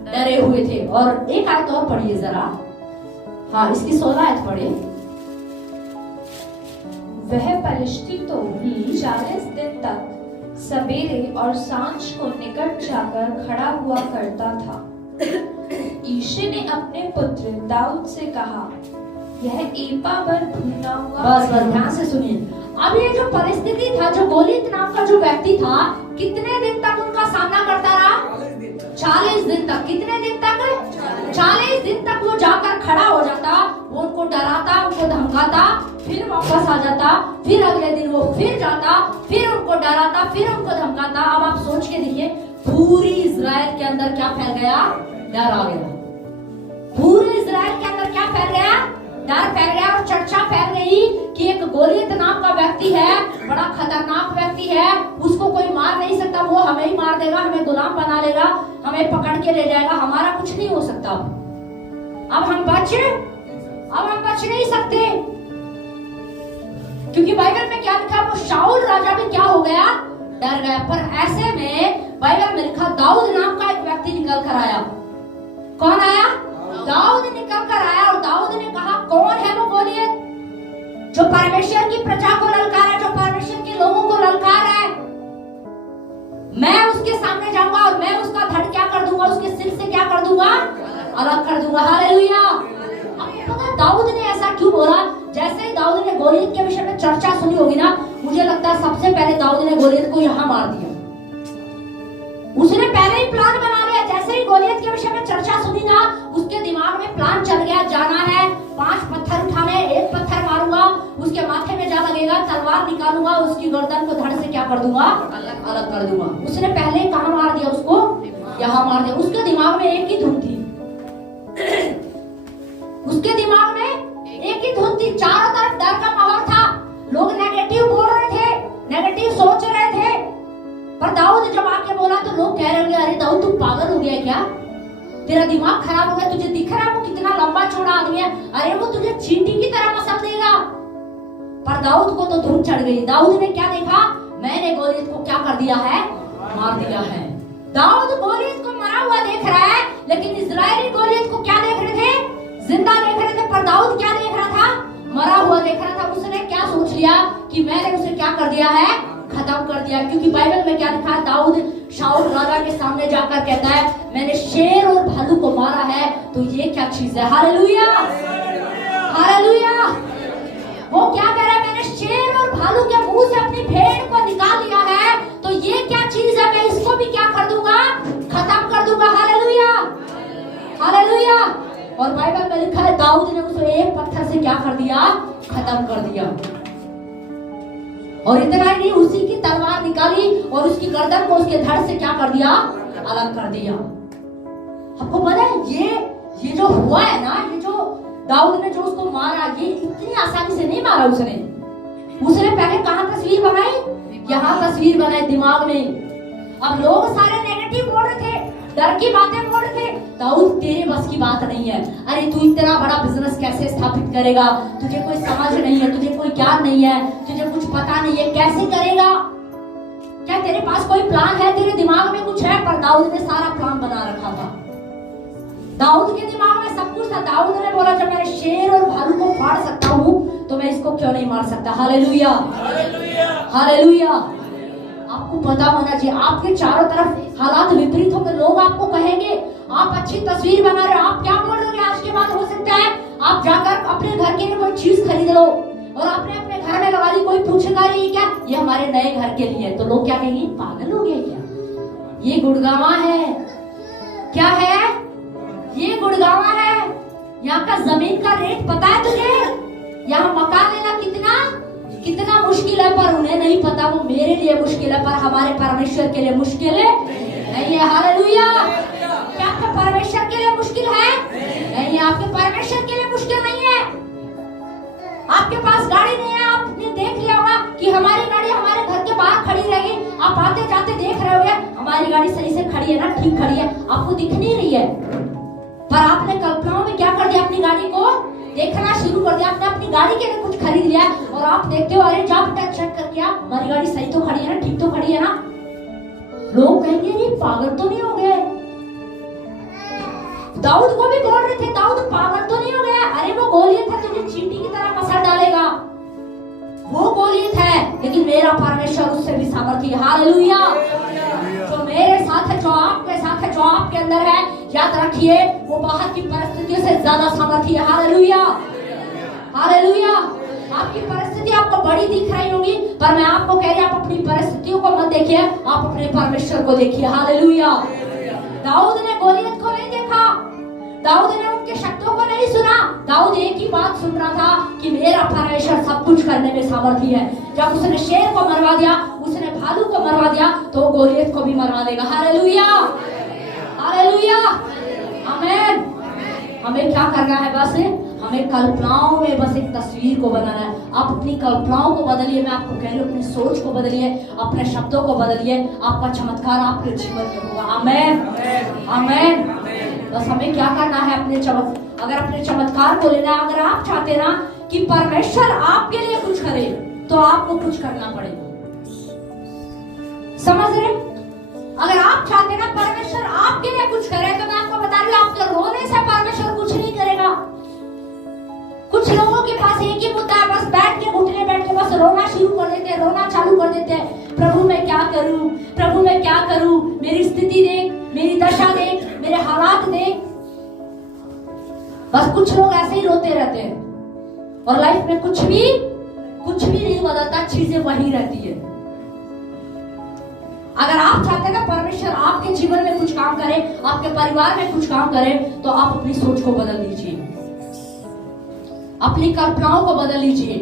डरे हुए थे। और एक आयत और पढ़िए जरा। हाँ, इसकी 16 आयत पढ़े। वह फरिश्ता तो 40 दिन तक सवेरे और सांझ को निकट जाकर खड़ा हुआ करता था। यिशै ने अपने पुत्र दाऊद से कहा, यह एपा भर भुना हुआ। बस ध्यान से सुनिए। अब ये जो परिस्थिति था, जो गोलियत नाम का जो व्यक्ति था, कितने दिन तक उनका सामना करता रहा? 40 दिन तक। कितने दिन तक? 40 दिन तक वो जाकर खड़ा हो जाता, वो उनको डराता, उनको धमकाता, फिर वापस आ जाता, फिर अगले दिन वो फिर जाता, फिर उनको डराता, फिर उनको धमकाता। अब आप सोच के देखिए, पूरी इजराइल के अंदर क्या फैल गया? डर आ गया। पूरे इजराइल के अंदर क्या फैल गया? डर फैल गया। और चर्चा फैल गई कि एक गोलियत नाम का व्यक्ति है, बड़ा खतरनाक व्यक्ति है, उसको कोई मार नहीं सकता, वो हमें ही मार देगा, हमें गुलाम बना लेगा, हमें पकड़ के ले जाएगा, हमारा कुछ नहीं हो सकता। अब हम बच नहीं सकते, क्योंकि बाइबल में क्या लिखा? वो शाऊल राजा भी क्या हो गया? डर गया। पर ऐसे में बाइबल में लिखा दाऊद नाम का एक व्यक्ति निकल कर आया। कौन आया? दाऊद निकल कर आया। और दाऊद ने कहा, कौन है वो गोलियत जो परमेश्वर की प्रजा को ललकार है, जो परमेश्वर के लोगों को ललकार है? मैं उसके सामने जाऊंगा और मैं उसका धड़ क्या कर दूंगा? उसके सिर से क्या कर दूंगा? अलग कर दूंगा। हालेलुया। अब दाऊद ने ऐसा क्यों बोला? जैसे ही दाऊद ने गोलियत के विषय में चर्चा सुनी होगी ना, मुझे लगता है सबसे पहले दाऊद ने गोलियत को यहाँ मार दिया। उसने पहले ही प्लान बना लिया। जैसे ही गोलियत के विषय में चर्चा सुनी ना, उसके दिमाग में प्लान चल गया, जाना है, 5 पत्थर उठाने, एक पत्थर मारूंगा, उसके माथे में जा लगेगा, तलवार निकालूंगा, उसकी गर्दन को धड़ से क्या कर दूंगा? अलग कर दूंगा। उसने पहले कहाँ मार दिया? उसको यहाँ मार दिया। उसके दिमाग में एक ही धुन थी। उसके दिमाग में एक ही धुन थी। चारों तरफ डर का माहौल था, लोग नेगेटिव बोल रहे थे, नेगेटिव सोच रहे थे। पर दाऊद जब आके बोला तो लोग कह कह रहे होंगे अरे दाऊद तू पागल हो गया क्या, तेरा दिमाग खराब हो गया, तुझे दिख रहा है वो कितना लंबा चौड़ा आदमी है, अरे वो तुझे चींटी की तरह मसल देगा। पर दाऊद को तो धुन चढ़ गई। दाऊद ने क्या देखा, मैंने गोलियत को क्या कर दिया है, मार दिया है। दाऊद गोलियत को मरा हुआ देख रहा है, लेकिन इजरायली गोलियत को क्या देख रहे थे, जिंदा देख रहे थे। पर दाऊद क्या देख रहा था, मरा हुआ देख रहा था। उसने क्या सोच लिया कि मैंने उसे क्या कर दिया है, खत्म कर दिया। क्योंकि बाइबल में क्या लिखा है, दाऊद शाऊल राजा के सामने जाकर कहता है मैंने शेर और भालू को मारा है, तो ये क्या चीज है। Hallelujah, hallelujah. वो क्या कह रहा है, मैंने शेर और भालू के मुंह से अपनी भेड़ को निकाल लिया है, तो ये क्या चीज है, मैं इसको भी क्या कर दूंगा, खत्म कर दूंगा। Hallelujah, hallelujah. और बाइबल में लिखा है दाऊद ने उसे एक पत्थर से क्या कर दिया, खत्म कर दिया। और इतना ही नहीं, उसी की तलवार निकाली और उसकी गर्दन को उसके धड़ से क्या कर दिया, अलग कर दिया। आपको पता है ये जो हुआ है ना, ये जो दाऊद ने जो उसको मारा, ये इतनी आसानी से नहीं मारा उसने पहले कहां तस्वीर बनाई, यहाँ तस्वीर बनाई दिमाग में। अब लोग सारे नेगेटिव बोल रहे थे, डर की बातें बोल रहे थे, दाऊद तेरे बस की बात नहीं है, अरे तू इतना बड़ा बिजनेस कैसे स्थापित करेगा, तुझे कोई समझ नहीं है, तुझे कोई ज्ञान नहीं है, तुझे कुछ पता नहीं है, कैसे करेगा, क्या तेरे पास कोई प्लान है, तेरे दिमाग में कुछ है। पर दाऊद ने सारा प्लान बना रखा था, दाऊद के दिमाग में सब कुछ था। दाऊद ने बोला जब मैं शेर और भालू को फाड़ सकता हूँ तो मैं इसको क्यों नहीं मार सकता। Hallelujah, hallelujah. आपको पता होना चाहिए, आपके चारों तरफ हालात विपरीत होंगे, लोग आपको कहेंगे आप अच्छी तस्वीर बना रहे हो, आप क्या बोल रहे हो, आज के बाद हो सकता है आप जाकर अपने घर के लिए कोई चीज खरीद लो और आपने अपने घर में लगा ली, कोई पूछेगा नहीं क्या ये हमारे नए घर के लिए, तो लोग क्या कहेंगे पागल हो गए क्या, ये गुड़गावा है, क्या है ये गुड़गावा है, यहाँ का जमीन का रेट पता है तुझे, यहाँ मकान लेना कितना मुश्किल है, पर उन्हें नहीं पता वो मेरे लिए मुश्किल है, पर हमारे परमेश्वर के लिए मुश्किल है नहीं है। हालेलुया। क्या आपके परमेश्वर के लिए मुश्किल है, नहीं, आपके परमेश्वर के लिए मुश्किल नहीं है। आपके पास गाड़ी नहीं है, आपने देख लिया होगा कि हमारी गाड़ी हमारे घर के बाहर खड़ी रहेगी, आप आते जाते देख रहे होगे हमारी गाड़ी सही से खड़ी है ना, ठीक खड़ी है, आपको दिख नहीं रही है, पर आपने कल्पनाओं में क्या कर दिया, अपनी गाड़ी को देखना शुरू कर दिया, आपने अपनी गाड़ी के लिए कुछ खरीद लिया और आप देखते हो अरे जा बेटा चेक करके आ, हमारी गाड़ी सही तो खड़ी है ना, ठीक तो खड़ी है ना। लोग कहेंगे नहीं पागल तो नहीं हो गए, दाऊद को भी बोल रहे थे दाऊद पागल तो नहीं हो गया, अरे वो गोलियत है तुझे चींटी की तरह मसल डालेगा, वो गोलियत है, लेकिन मेरा परमेश्वर उससे भी सामर्थी है। हालेलुया। जो मेरे साथ है, जो आपके साथ है, जो आपके अंदर है, याद रखिए वो बाहर की परिस्थितियों से ज्यादा सामर्थी है। Hallelujah, hallelujah. आपकी परिस्थिति आपको बड़ी दिख रही होगी, पर मैं आपको कह रही हूं आप अपनी परिस्थितियों को मत देखिए, आप अपने परमेश्वर को देखिए। हालेलुया। दाऊद ने गोलियत को नहीं देखा, दाऊद ने उनके शब्दों को नहीं सुना, दाऊद एक ही बात सुन रहा था कि मेरा परमेश्वर सब कुछ करने में सामर्थी है। जब उसने शेर को मरवा दिया, उसने भालू को मरवा दिया, तो गोलियत को भी मरवा देगा। हालेलुया, हालेलुया, आमीन। हमें क्या करना है, बस हमें कल्पनाओं में बस एक तस्वीर को बनाना है। आप अपनी कल्पनाओं को बदलिए, मैं आपको कह रही हूँ अपनी सोच को बदलिए, अपने शब्दों को बदलिए, आपका चमत्कार आपके जीवन में होगा। आमीन, आमीन। बस हमें क्या करना है, अगर अपने चमत्कार को लेना, अगर आप चाहते ना कि परमेश्वर आपके लिए कुछ करे, तो आपको कुछ करना पड़ेगा। समझ रहे? अगर आप चाहते ना परमेश्वर आपके लिए कुछ करे, तो मैं आपको बता रही हूँ आपके रोने से परमेश्वर कुछ नहीं करेगा। कुछ लोगों के पास एक ही मुद्दा है, बस बैठ के घुटने बैठ के बस रोना शुरू कर देते हैं, रोना चालू कर देते हैं, प्रभु मैं क्या करूं, प्रभु मैं क्या करूं, मेरी स्थिति देख, मेरी दशा देख, मेरे हालात देख। बस कुछ लोग ऐसे ही रोते रहते हैं और लाइफ में कुछ भी नहीं बदलता, चीजें वही रहती है। अगर आप चाहते हैं ना परमेश्वर आपके जीवन में कुछ काम करे, आपके परिवार में कुछ काम करे, तो आप अपनी सोच को बदल लीजिए, अपनी कल्पनाओं को बदल लीजिए,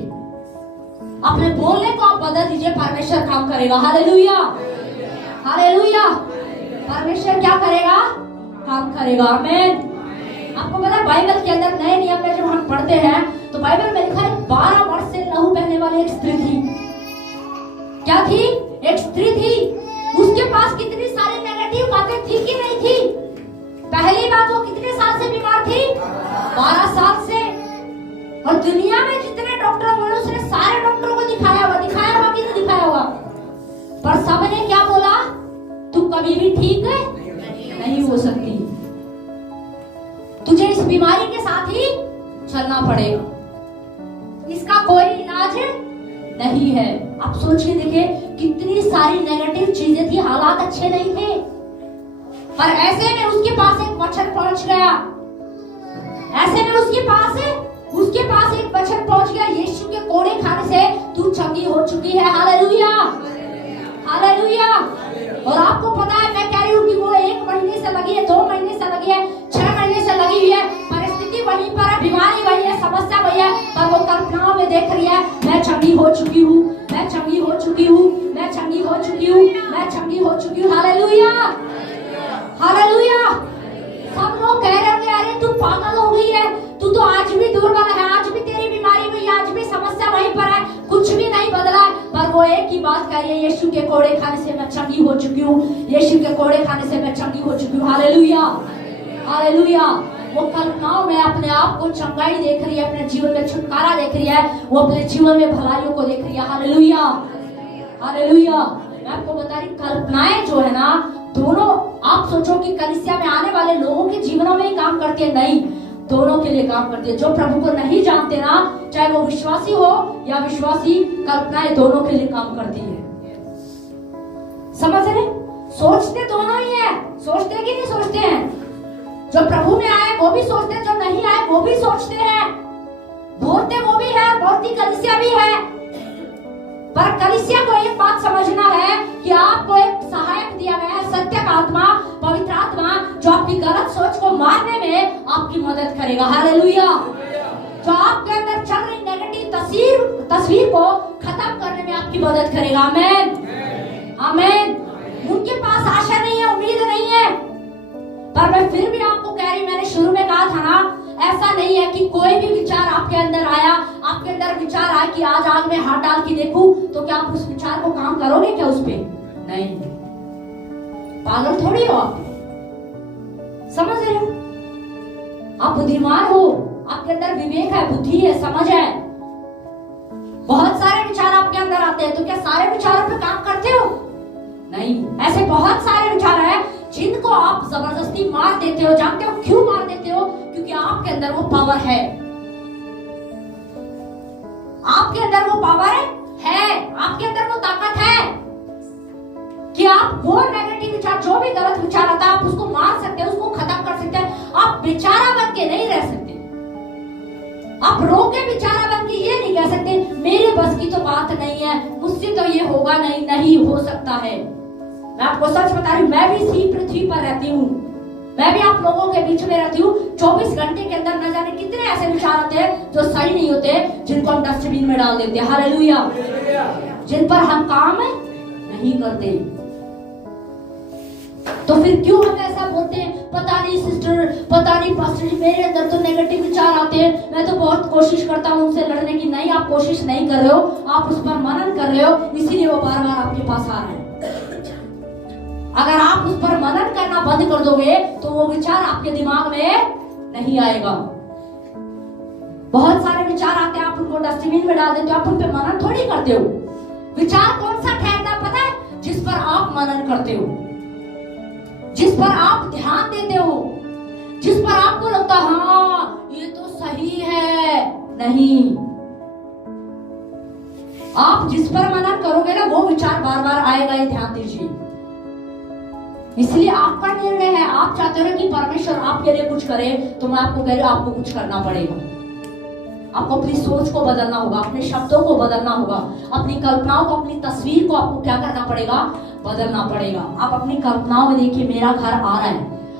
अपने बोलने को आप बदल दीजिए, परमेश्वर काम करेगा। Hallelujah, hallelujah. परमेश्वर क्या करेगा, काम करेगा। आमीन। आपको पता है बाइबल के अंदर नए नियम में जब हम पढ़ते हैं तो बाइबल में लिखा है 12 वर्ष से लहू बहने वाली एक स्त्री थी। क्या थी? एक स्त्री थी। उसके पास कितनी सारी नेगेटिव नेगेटिव बातें थी कि नहीं थी? पहली बात, वो कितने साल से बीमार थी? 12 साल से। और दुनिया में जितने डॉक्टर बोले उसने सारे डॉक्टरों को दिखाया हुआ कि नहीं दिखाया हुआ, पर सबने क्या बोला? तू कभी भी ठीक नहीं हो सकती, तुझे इस बीमारी के साथ ही चलना पड़ेगा, इसका कोई इलाज नहीं है। आप सोचिए, देखिए कितनी सारी नेगेटिव चीजें थी, हालात अच्छे नहीं थे, पर ऐसे में उसके पास एक वचन पहुंच गया। ऐसे में उसके पास एक वचन पहुंच गया, यीशु के कोड़े खाने से तू चंगी हो चुकी है। Hallelujah, hallelujah. और आपको पता है, मैं कह रही हूँ कि वो 1 महीने से लगी है, 2 महीने से लगी है, 6 महीने से लगी हुई है, परिस्थिति वहीं पर है, बीमारी वही है, समस्या वही है, पर वो कल्पनाओं में देख रही है, मैं चंगी हो चुकी हूँ, मैं चंगी हो चुकी हूँ, मैं चंगी हो चुकी हूँ, मैं चंगी हो चुकी हूँ। Hallelujah, hallelujah. सब लोग कह रहे होंगे, अरे तू पागल हो गई है, तू तो आज भी दुर्बल है, आज भी तेरी बीमारी हुई है, आज भी समस्या वहीं पर है, कुछ भी नहीं बदला। पर वो एक ही बात कह रही है, यीशु के कोड़े खाने से मैं चंगी हो चुकी हूँ, यीशु के कोड़े खाने से मैं चंगी हो चुकी हूँ। Hallelujah, hallelujah. वो कल्पनाओं में अपने आप को चंगाई देख रही है, अपने जीवन में छुटकारा देख रही है, वो अपने जीवन में भलाइयों को देख रही है। Hallelujah, hallelujah. मैं आपको बता रही, कल्पनाएं जो है ना, दोनों, आप सोचो कि कलीसिया में आने वाले लोगों के जीवनों में ही काम करती है, नहीं, दोनों के लिए काम करती है। जो प्रभु को नहीं जानते ना, चाहे वो विश्वासी हो या विश्वासी, कल्पनाएं दोनों के लिए काम करती है। समझ रहे? सोचते दोनों ही है, सोचते कि नहीं सोचते हैं? जो प्रभु में आए वो भी सोचते हैं, जो नहीं आए वो भी सोचते हैं, बोलते वो भी है, बोलती कलीसिया भी है। पर कलीसिया को एक बात समझना है कि आपको एक सहायक दिया गया है, सत्य का आत्मा, पवित्र आत्मा, जो आपकी गलत सोच को मारने में आपकी मदद करेगा। हालेलुया। जो आपके अंदर चल रही नेगेटिव तस्वीर को खत्म करने में आपकी मदद करेगा। आमीन, आमीन। उनके पास आशा नहीं है, उम्मीद नहीं है, पर मैं फिर भी आपको कह रही, मैंने शुरू में कहा था ना, ऐसा नहीं है कि कोई भी विचार आपके अंदर आया, आपके अंदर विचार आया कि आज आग में हाथ डाल के देखूं, तो क्या आप उस विचार को काम करोगे क्या उस पे? नहीं, पागल थोड़ी हो आप, समझ रहे हो? आप बुद्धिमान हो, आपके अंदर विवेक है, बुद्धि है, समझ है। बहुत सारे विचार आपके अंदर आते हैं, तो क्या सारे विचारों पे काम करते हो? नहीं, ऐसे बहुत सारे विचार है जिनको आप जबरदस्ती मार देते हो। जानते हो क्यों मार देते हो? क्योंकि आपके अंदर वो पावर है, आपके अंदर वो पावर है, आपके अंदर वो ताकत है कि आप वो नेगेटिव विचार, जो भी गलत विचार आता है, आप उसको मार सकते हैं, उसको खत्म कर सकते हैं। आप बेचारा बन के नहीं रह सकते, आप रो के बेचारा बन के ये नहीं कह सकते मेरे बस की तो बात नहीं है, मुझसे तो ये होगा नहीं, नहीं हो सकता है। मैं आपको सच बता रही हूँ, मैं भी इसी पृथ्वी पर रहती हूँ, मैं भी आप लोगों के बीच में रहती हूँ। 24 घंटे के अंदर न जाने कितने ऐसे विचार आते हैं जो सही नहीं होते, जिनको हम डस्टबिन में डाल देते हैं। हालेलुया। जिन पर हम काम नहीं करते, तो फिर क्यों हम ऐसा बोलते हैं, पता नहीं सिस्टर, पता नहीं पास्टर जी, मेरे अंदर तो नेगेटिव विचार आते हैं, मैं तो बहुत कोशिश करता हूँ उनसे लड़ने की। नहीं, आप कोशिश नहीं कर रहे हो, आप उस पर मनन कर रहे हो, इसीलिए वो बार बार आपके पास आ रहे हैं। अगर आप उस पर मनन करना बंद कर दोगे तो वो विचार आपके दिमाग में नहीं आएगा। बहुत सारे विचार आते हैं, आप उनको डस्टबिन में डाल देते हो, आप उन पर मनन थोड़ी करते हो। विचार कौन सा ठहरता है पता है? जिस पर आप मनन करते हो, जिस पर आप ध्यान देते हो, जिस पर आपको लगता है हाँ ये तो सही है। नहीं, आप जिस पर मनन करोगे ना, वो विचार बार बार आएगा, ये ध्यान दीजिए। इसलिए आपका निर्णय है, आप चाहते हो कि परमेश्वर आपके लिए कुछ करे, तो मैं आपको कह रही हूं आपको कुछ करना पड़ेगा। आपको अपनी सोच को बदलना होगा, अपने शब्दों को बदलना होगा, अपनी कल्पनाओं को, अपनी तस्वीर को आपको क्या करना पड़ेगा? बदलना पड़ेगा। आप अपनी कल्पनाओं में देखिए मेरा घर आ रहा है,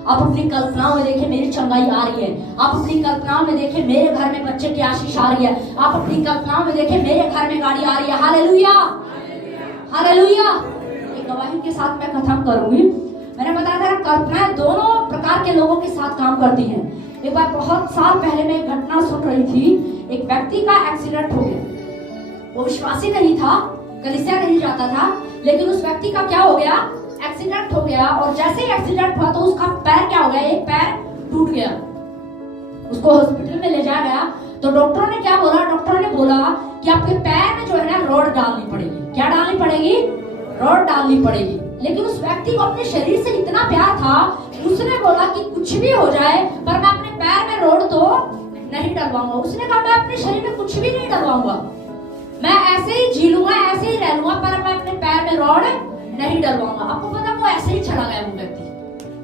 आप अपनी कल्पनाओं में देखिए मेरी चंगाई आ रही है, आप अपनी कल्पनाओं में देखिए मेरे घर में बच्चे की आशीष आ रही है, आप अपनी कल्पनाओं में देखिए मेरे घर में गाड़ी आ रही है। Hallelujah, hallelujah. एक गवाही के साथ मैं खत्म करूंगी। मैंने बताया था कल्पनाएं दोनों प्रकार के लोगों के साथ काम करती हैं। एक बार बहुत साल पहले मैं एक घटना सुन रही थी, एक व्यक्ति का एक्सीडेंट हो गया। वो विश्वासी नहीं था, कलीसिया नहीं जाता था, लेकिन उस व्यक्ति का क्या हो गया? एक्सीडेंट हो गया और जैसे ही एक्सीडेंट हुआ तो उसका पैर क्या हो गया, एक पैर टूट गया। उसको हॉस्पिटल में ले जाया गया तो डॉक्टरों ने क्या बोला, डॉक्टरों ने बोला कि आपके पैर में जो है ना रॉड डालनी पड़ेगी। क्या डालनी पड़ेगी? रॉड डालनी पड़ेगी। लेकिन उस व्यक्ति को अपने शरीर से इतना प्यार था, उसने बोला कि कुछ भी हो जाए पर मैं अपने पैर में रॉड तो नहीं डलवाऊंगा। उसने कहा मैं अपने शरीर में कुछ भी नहीं डलवाऊंगा, मैं ऐसे ही जी लूंगा, ऐसे ही रह लूंगा, पर मैं अपने पैर में रॉड नहीं डलवाऊंगा। आपको पता वो ऐसे ही चला गया। वो व्यक्ति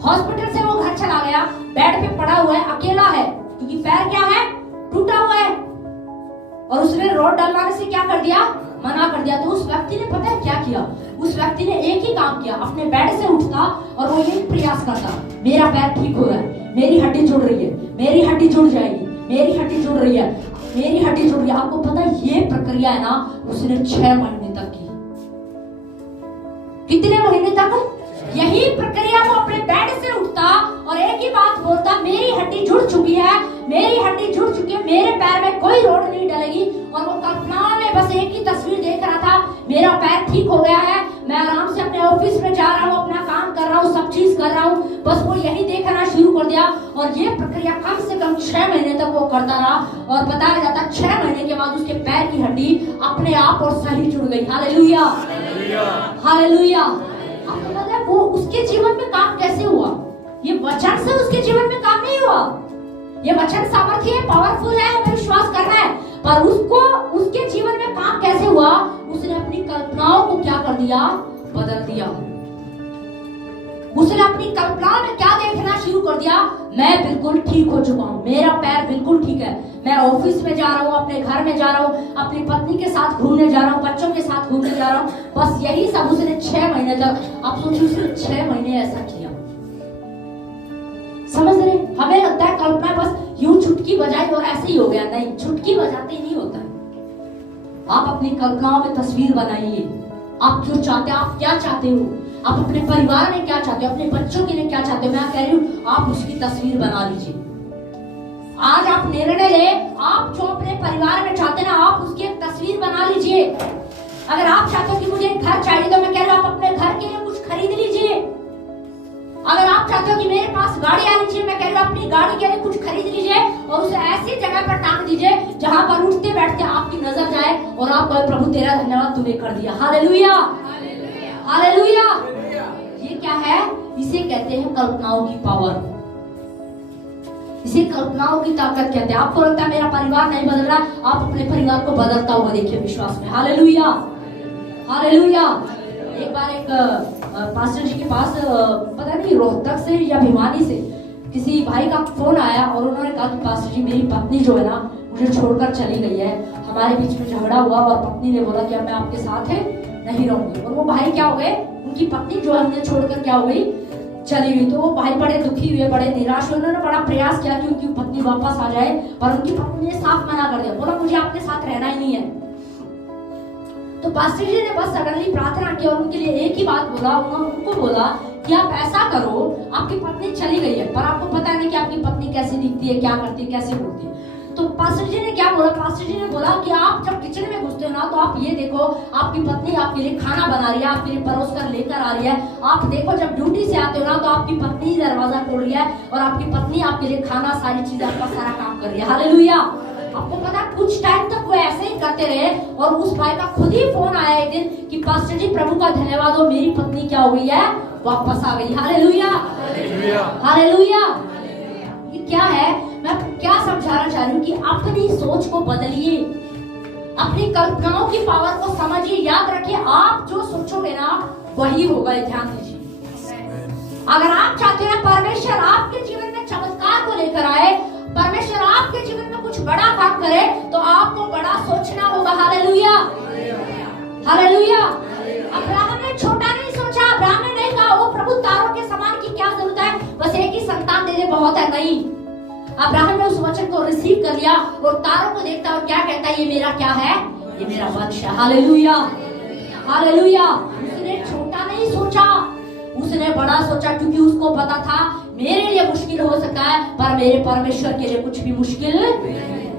हॉस्पिटल से वो घर चला गया, बेड पे पड़ा हुआ है, अकेला है क्योंकि पैर क्या है, टूटा हुआ है। और उसने रॉड डलवाने से क्या कर दिया, मना कर दिया। तो उस व्यक्ति ने पता है क्या किया, उस व्यक्ति ने एक ही काम किया, अपने बेड से उठता और वो यही प्रयास करता, मेरा पैर ठीक हो रहा है, मेरी हड्डी जुड़ रही है, मेरी हड्डी जुड़ जाएगी, मेरी हड्डी जुड़ रही है, मेरी हड्डी जुड़ रही है। आपको पता है ये प्रक्रिया है ना, उसने 6 महीने तक की। कितने महीने तक? यही प्रक्रिया वो अपने बेड से उठता और एक ही बात बोलता, मेरी हड्डी जुड़ चुकी है, मेरी हड्डी जुड़ चुकी है, मेरे पैर में कोई रोड नहीं डलेगी। और वो कल्पना में बस एक ही तस्वीर देख रहा था, मेरा पैर ठीक हो गया है, मैं आराम से अपने ऑफिस में जा रहा हूँ, अपना काम कर रहा हूँ, सब चीज कर रहा हूँ। बस वो यही देखना शुरू कर दिया और ये प्रक्रिया कम से कम 6 महीने तक वो करता रहा। और बताया जाता 6 महीने के बाद उसके पैर की हड्डी अपने आप और सही जुड़ गई। Hallelujah, hallelujah. आपको पता है वो उसके जीवन में काम कैसे हुआ? ये वचन से उसके जीवन में काम नहीं हुआ। ये वचन सामर्थ्य है, पावरफुल है, हमें विश्वास करना है, पर उसको उसके जीवन में काम कैसे हुआ? उसने अपनी कल्पनाओं को क्या कर दिया, बदल दिया। उसने अपनी कल्पनाओं में क्या देखना शुरू कर दिया, मैं बिल्कुल ठीक हो चुका हूँ, मेरा पैर बिल्कुल ठीक है, मैं ऑफिस में जा रहा हूँ, अपने घर में जा रहा हूँ, अपनी पत्नी के साथ घूमने जा रहा हूँ, बच्चों के साथ घूमने जा रहा हूँ। बस यही सब उसने 6 महीने तक। आप सोचिए उसने 6 महीने ऐसा किया। समझ रहे? हमें लगता है कल्पना बस यूं चुटकी बजाई और ऐसे ही हो गया। नहीं, चुटकी बजाते ही नहीं होता है। आप अपनी कल्पनाओं में तस्वीर बनाइए, आप क्यों चाहते हैं, आप क्या चाहते हो, आप अपने परिवार में क्या चाहते हो, अपने बच्चों के लिए क्या चाहते हो। मैं कह रही हूँ आप उसकी तस्वीर बना लीजिए। आज आप निर्णय ले, आप जो अपने परिवार में चाहते हैं ना, आप उसकी एक तस्वीर बना लीजिए। अगर आप चाहते हो कि मुझे एक घर चाहिए, तो मैं कह रही हूँ आप अपने घर के लिए कुछ खरीद लीजिए। अगर आप चाहते हो कि मेरे पास गाड़ी आनी चाहिए, मैं कह रही हूँ अपनी गाड़ी के लिए कुछ खरीद लीजिए और उसे ऐसी जगह पर टांग दीजिए जहां पर उठते बैठते आपकी नजर जाए और आप कहे प्रभु तेरा धन्यवाद, तूने कर दिया। Hallelujah, hallelujah. ये क्या है? इसे कहते हैं कल्पनाओं की पावर, इसे कल्पनाओं की ताकत कहते हैं। आपको लगता है मेरा परिवार नहीं बदल रहा, आप अपने परिवार को बदलता हुआ देखिए विश्वास में। Hallelujah, hallelujah. एक बार एक पास्टर जी के पास पता नहीं रोहतक से या भिवानी से किसी भाई का फोन आया और उन्होंने कहा कि पास्टर जी मेरी पत्नी जो है ना मुझे छोड़कर चली गई है, हमारे बीच में झगड़ा हुआ और पत्नी ने बोला कि अब मैं आपके साथ नहीं रहूंगी। और वो भाई क्या हो गए, उनकी पत्नी जो है उन्हें छोड़कर क्या हो गई, चली गई। तो वो भाई बड़े दुखी हुए, बड़े निराश हुए। उन्होंने बड़ा प्रयास किया कि उनकी पत्नी वापस आ जाए, पर उनकी पत्नी ने साफ मना कर दिया, बोला मुझे आपके साथ रहना ही नहीं है। तो पास्टर जी ने बस सडनली प्रार्थना की और उनके लिए एक ही बात बोला, उनको बोला कि आप ऐसा करो, आपकी पत्नी चली गई है पर आपको पता नहीं कि आपकी पत्नी कैसी दिखती है, क्या करती है, कैसे बोलती है। तो पास्टर जी ने क्या बोला, पास्टर जी ने बोला कि आप जब किचन में घुसते हो ना तो आप ये देखो आपकी पत्नी आपके लिए खाना बना रही है, आपके लिए परोस कर लेकर आ रही है। आप देखो जब ड्यूटी से आते हो ना तो आपकी पत्नी दरवाजा खोल रही है और आपकी पत्नी आपके लिए खाना, सारी चीजें, आपका सारा काम कर रही है। हालेलुया। आपको पता कुछ टाइम तक वो ऐसे ही करते रहे और उस भाई का खुद ही फोन आया एक दिन कि पास्टर जी प्रभु का धन्यवाद हो, मेरी पत्नी क्या हो गई है, वापस आ गई। Hallelujah, hallelujah. ये क्या है, मैं क्या समझाना चाह रही हूँ कि अपनी सोच को बदलिए, अपनी कल्पनाओं की पावर को समझिए। याद रखिए आप जो सोचोगे ना वही होगा। ध्यान दीजिए, अगर आप चाहते हैं परमेश्वर आपके जीवन में चमत्कार को लेकर आए, परमेश्वर आपके जीवन में कुछ बड़ा काम करे, तो आपको बड़ा सोचना होगा। Hallelujah, hallelujah. अब्राहम ने छोटा नहीं सोचा, अब्राहम ने नहीं कहा ओ प्रभु तारों के समान की क्या जरूरत है, बस एक ही संतान दे दे बहुत है। नहीं, अब्राहम ने उस वचन को रिसीव कर लिया और तारों को देखता और क्या कहता है, ये मेरा क्या है, ये मेरा वंश है। Hallelujah, hallelujah. उसने छोटा नहीं सोचा, उसने बड़ा सोचा, क्योंकि उसको पता था मेरे लिए मुश्किल हो सकता है पर मेरे परमेश्वर के लिए कुछ भी मुश्किल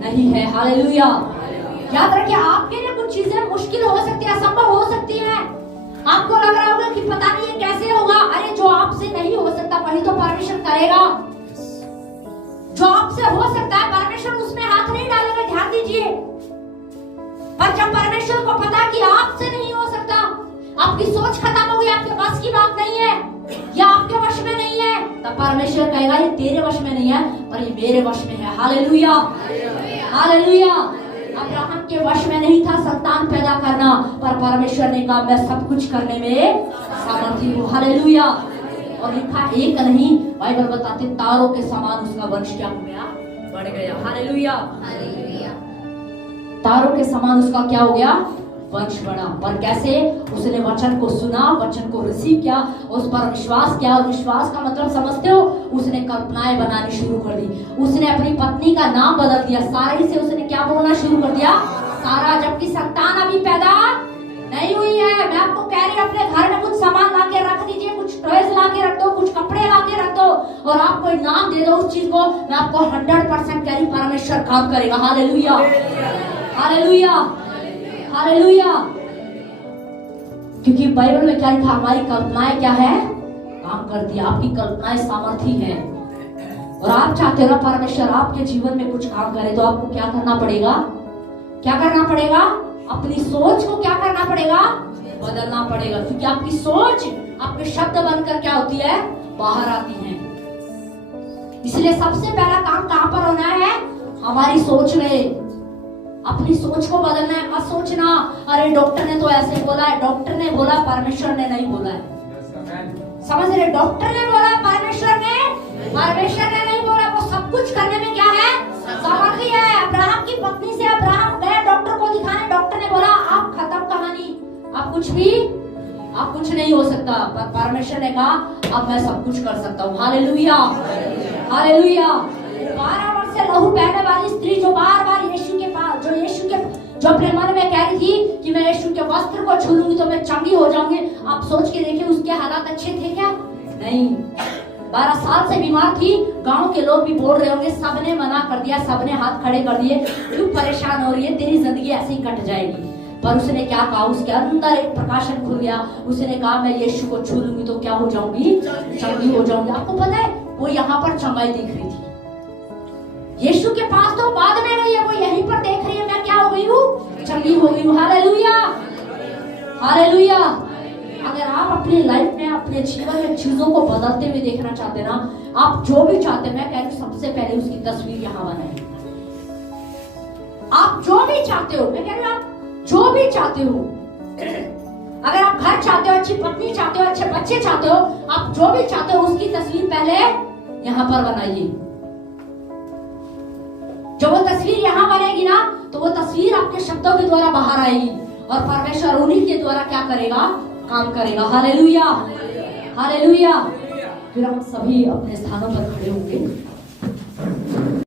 नहीं है। हालेलुया। याद रखिए आपके लिए कुछ चीजें मुश्किल हो सकती है, असंभव हो सकती है, आपको लग रहा होगा कि पता नहीं ये कैसे होगा। अरे जो आपसे नहीं हो सकता वही तो परमेश्वर करेगा। जो आपसे हो सकता है परमेश्वर उसमें हाथ नहीं डालेगा, ध्यान दीजिए। पर जब परमेश्वर को पता कि आपसे नहीं हो सकता, आपकी सोच खत्म हो गई, आपके बस की बात नहीं है, या आपके वश में नहीं है, तब परमेश्वर कहेगा ये तेरे वश में नहीं है पर ये मेरे वश में है। Hallelujah, hallelujah. अब्राहम के वश में नहीं था संतान पैदा करना, पर परमेश्वर ने कहा मैं सब कुछ करने में सामर्थी हूँ। हालेलुया। और लिखा एक नहीं, बाइबल बताते तारों के समान उसका वंश क्या हो गया, बढ़ गया। Hallelujah, hallelujah. तारों के समान उसका क्या हो गया, वंश बढ़ा। पर कैसे? उसने वचन को सुना, वचन को रिसीव किया, उस पर विश्वास किया। और विश्वास का मतलब समझते हो? उसने कल्पनाएं बनानी शुरू कर दी। उसने अपनी पत्नी का नाम बदल दिया, सारा से उसने क्या बोलना शुरू कर दिया, सारा, जबकि संतान अभी पैदा नहीं हुई है। मैं आपको कह रही हूं अपने घर में कुछ सामान ला के रख दीजिए, कुछ टॉयज ला के रख दो, कुछ कपड़े ला के रख दो और आप कोई नाम दे दो उस चीज को, मैं आपको 100% कह रही परमेश्वर काम करेगा। Hallelujah, hallelujah, hallelujah. क्योंकि बाइबल में क्या लिखा, हमारी कल्पनाएं क्या है, काम करती है। आपकी कल्पनाएं सामर्थी है और आप चाहते हो ना परमेश्वर आपके जीवन में कुछ काम करे, तो आपको क्या करना पड़ेगा, क्या करना पड़ेगा, अपनी सोच को क्या करना पड़ेगा, बदलना पड़ेगा। क्योंकि आपकी सोच आपके शब्द बनकर क्या होती है, बाहर आती है। इसलिए सबसे पहला काम कहां पर होना है, हमारी सोच में। अपनी सोच को बदलना है। मत सोचना अरे डॉक्टर ने तो ऐसे बोला है, डॉक्टर ने बोला, परमेश्वर ने नहीं बोला है। समझ रहे? डॉक्टर ने बोला, परमेश्वर ने नहीं बोला। वो सब कुछ करने में क्या है, समर्थी है। अब्राहम की पत्नी से अब्राहम गए डॉक्टर को दिखाने, डॉक्टर ने बोला आप खत्म कहानी, आप कुछ नहीं हो सकता। पर परमेश्वर ने कहा अब मैं सब कुछ कर सकता हूँ। Hallelujah, hallelujah. 12 वर्ष से लहू बहने वाली स्त्री जो बार बार यीशु के पास, जो अपने मन में कह रही थी कि मैं यीशु के वस्त्र को छू लूंगी तो मैं चंगी हो जाऊंगी। आप सोच के देखिए उसके हालात अच्छे थे क्या? नहीं। 12 साल से बीमार थी। गांव के लोग भी बोल रहे होंगे, सबने मना कर दिया, सबने हाथ खड़े कर दिए, क्यों परेशान हो रही है, तेरी जिंदगी ऐसे ही कट जाएगी। पर उसने क्या कहा, उसके अंदर एक प्रकाशन खुल गया। उसने कहा मैं यीशु को छू लूंगी तो क्या हो जाऊंगी, चंगी हो जाऊंगी। आपको पता है वो यहाँ पर चंगाई दिख रही थी। यीशु के पास तो बाद में गई है, वो यहीं पर देख रही है मैं क्या हो गई हूँ, चंगी हो गई हूँ। Hallelujah, hallelujah. अगर आप अपनी लाइफ में, अपने जीवन में चीजों को बदलते हुए देखना चाहते ना, आप जो भी चाहते, मैं कह रही हूँ सबसे पहले उसकी तस्वीर यहाँ बनाए। आप जो भी चाहते हो, मैं कह रही हूँ आप जो भी चाहते हो, अगर आप घर चाहते हो, अच्छी पत्नी चाहते हो, अच्छे बच्चे चाहते हो, आप जो भी चाहते हो उसकी तस्वीर पहले यहाँ पर बनाइए। जब वो तस्वीर यहाँ बनेगी ना, तो वो तस्वीर आपके शब्दों के द्वारा बाहर आएगी और परमेश्वर उन्हीं के द्वारा क्या करेगा, काम करेगा। Hallelujah, hallelujah. फिर हम सभी अपने स्थानों पर खड़े होंगे।